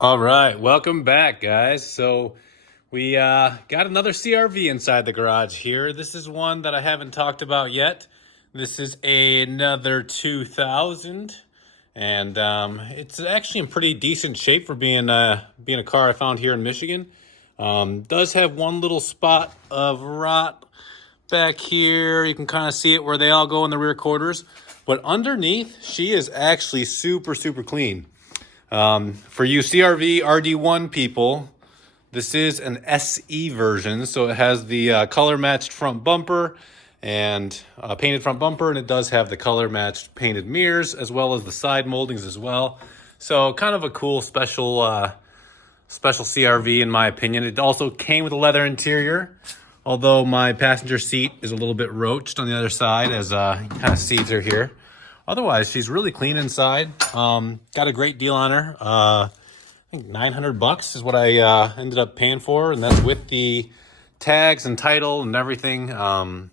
All right, welcome back, guys. So we got another CRV inside the garage here. This is one that I haven't talked about yet. This is another 2000, and it's actually in pretty decent shape for being a car I found here in Michigan. Does have one little spot of rot back here. You can kind of see it where they all go in the rear quarters, but underneath, she is actually super clean. For you CRV RD1 people, this is an SE version, so it has the color matched front bumper and painted front bumper, and it does have the color matched painted mirrors as well as the side moldings as well. So kind of a cool special CRV in my opinion. It also came with a leather interior, although my passenger seat is a little bit roached on the other side, as you kind of see through here. Otherwise, she's really clean inside. Got a great deal on her. I think $900 is what I ended up paying for, and that's with the tags and title and everything. Not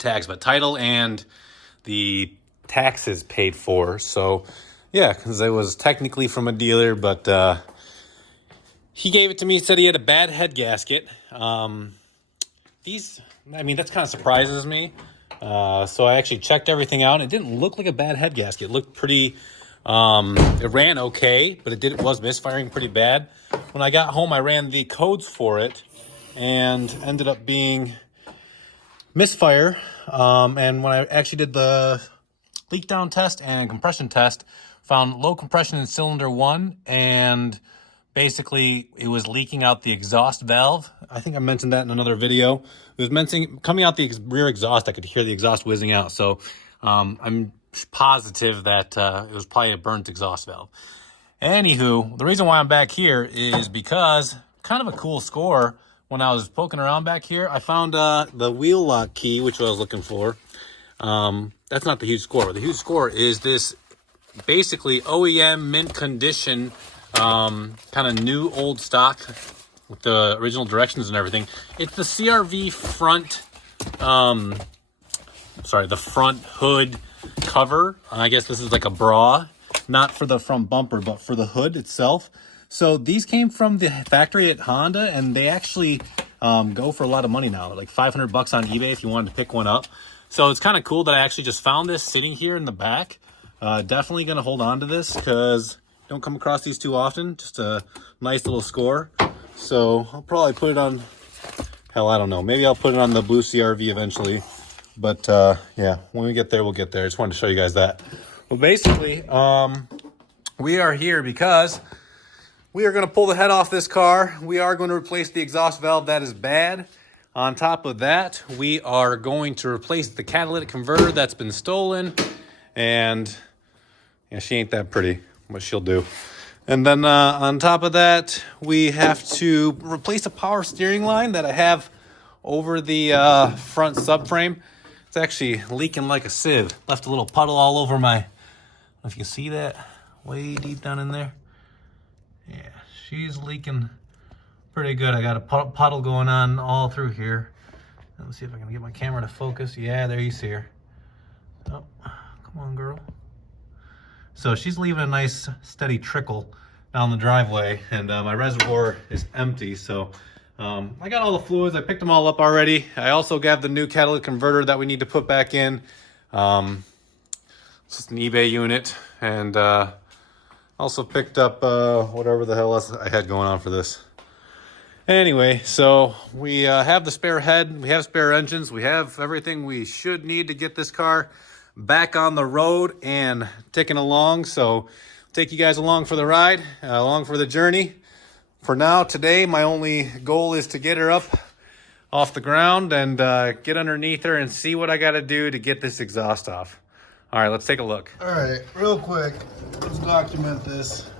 tags, but title and the taxes paid for. So, yeah, because it was technically from a dealer, but he gave it to me. Said he had a bad head gasket. That kind of surprises me. So I actually checked everything out. It didn't look like a bad head gasket. It looked pretty, it ran okay, but it was misfiring pretty bad. When I got home, I ran the codes for it and ended up being misfire. And when I actually did the leak down test and compression test, found low compression in cylinder 1, and basically it was leaking out the exhaust valve. I think I mentioned that in another video. It was coming out the rear exhaust. I could hear the exhaust whizzing out. So I'm positive that it was probably a burnt exhaust valve. Anywho, the reason why I'm back here is because kind of a cool score. When I was poking around back here, I found the wheel lock key, which I was looking for. That's not the huge score. The huge score is this basically OEM mint condition, kind of new old stock with the original directions and everything. It's the CRV front, the front hood cover. I guess this is like a bra, not for the front bumper, but for the hood itself. So these came from the factory at Honda, and they actually go for a lot of money now, like $500 on eBay if you wanted to pick one up. So it's kind of cool that I actually just found this sitting here in the back. Definitely going to hold on to this because don't come across these too often. Just a nice little score. So I'll probably put it on, hell, I don't know. Maybe I'll put it on the blue CRV eventually. But yeah, when we get there, we'll get there. I just wanted to show you guys that. Well, basically, we are here because we are going to pull the head off this car. We are going to replace the exhaust valve that is bad. On top of that, we are going to replace the catalytic converter that's been stolen. And yeah, she ain't that pretty, but she'll do. And then on top of that, we have to replace a power steering line that I have over the front subframe. It's actually leaking like a sieve. Left a little puddle all over my, I don't know if you can see that, way deep down in there. Yeah, she's leaking pretty good. I got a puddle going on all through here. Let's see if I can get my camera to focus. Yeah, there you see her. Oh, come on, girl. So she's leaving a nice steady trickle down the driveway, and my reservoir is empty. So I got all the fluids. I picked them all up already. I also got the new catalytic converter that we need to put back in. It's just an eBay unit, and also picked up whatever the hell else I had going on for this. Anyway, so we have the spare head, we have spare engines, we have everything we should need to get this car back on the road and ticking along. So take you guys along for the ride, along for the journey. For now, today, my only goal is to get her up off the ground and get underneath her and see what I got to do to get this exhaust off. All right, let's take a look. All right, real quick, let's document this.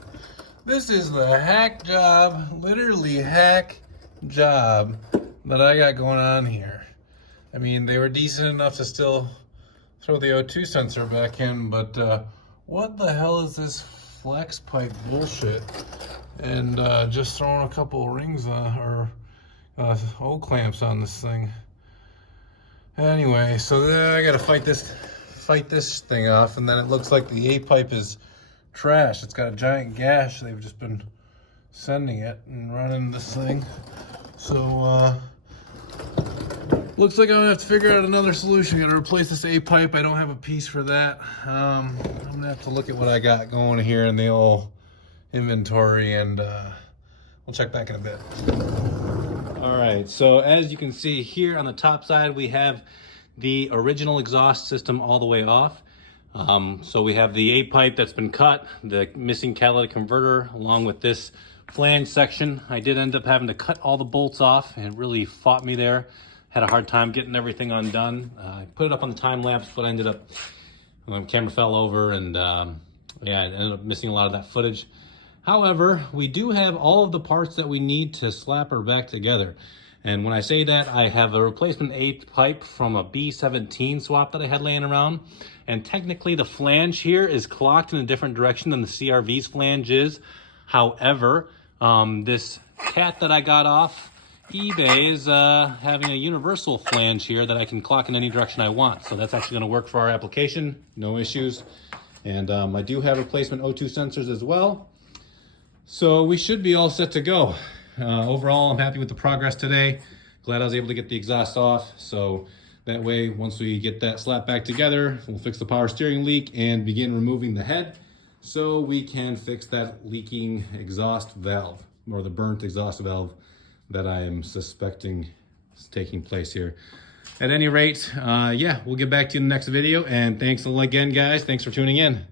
This is the hack job, literally hack job that I got going on here. I mean, they were decent enough to still throw the O2 sensor back in, but what the hell is this flex pipe bullshit? And just throwing a couple of rings or O-clamps on this thing. Anyway, so then I gotta fight this thing off, and then it looks like the A pipe is trash. It's got a giant gash. They've just been sending it and running this thing. So, looks like I'm gonna have to figure out another solution. Gotta replace this A-pipe. I don't have a piece for that. I'm gonna have to look at what I got going here in the old inventory, and we'll check back in a bit. All right, so as you can see here on the top side, we have the original exhaust system all the way off. So we have the A-pipe that's been cut, the missing catalytic converter, along with this flange section. I did end up having to cut all the bolts off, and it really fought me there. Had a hard time getting everything undone. I put it up on the time lapse, but I ended up, the camera fell over, and yeah, I ended up missing a lot of that footage. However, we do have all of the parts that we need to slap her back together. And when I say that, I have a replacement A-pipe from a B17 swap that I had laying around. And technically the flange here is clocked in a different direction than the CRV's flange is. However, this cat that I got off eBay is having a universal flange here that I can clock in any direction I want. So that's actually gonna work for our application, no issues. And I do have replacement O2 sensors as well. So we should be all set to go. Overall, I'm happy with the progress today. Glad I was able to get the exhaust off. So that way, once we get that slap back together, we'll fix the power steering leak and begin removing the head so we can fix that leaking exhaust valve, or the burnt exhaust valve that I am suspecting is taking place here. At any rate, yeah, we'll get back to you in the next video. And thanks again, guys. Thanks for tuning in.